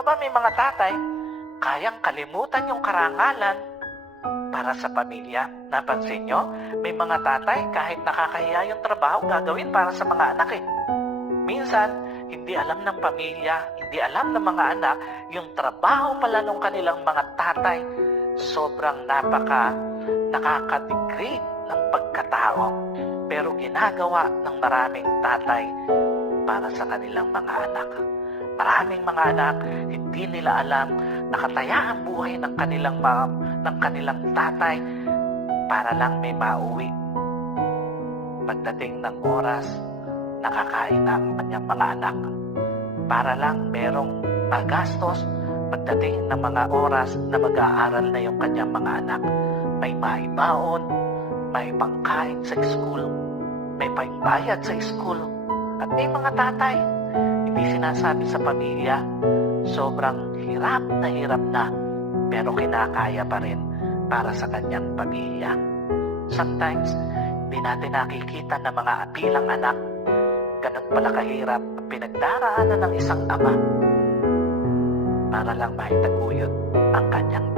Aba, may mga tatay, kayang kalimutan yung karangalan para sa pamilya. Napansin nyo? May mga tatay, kahit nakakahiya yung trabaho, gagawin para sa mga anak eh. Minsan, hindi alam ng pamilya, hindi alam ng mga anak, yung trabaho pala ng kanilang mga tatay, sobrang napaka nakaka-degrade ng pagkatao. Pero ginagawa ng maraming tatay para sa kanilang mga anak. Maraming mga anak, hindi nila alam nakataya ang buhay ng kanilang mom, ng kanilang tatay para lang may mauwi. Pagdating ng oras, nakakain na ang kanyang mga anak. Para lang merong magastos pagdating ng mga oras na mag-aaral na yung kanyang mga anak. May maibaon, may pangkain sa school, may pangbayad sa school. At may mga tatay, hindi sinasabi sa pamilya, sobrang hirap na hirap na, pero kinakaya pa rin para sa kanyang pamilya. Sometimes, hindi natin nakikita na mga apilang anak, ganun pala kahirap pinagdaraanan ng isang ama para lang maitaguyod ang kanyang.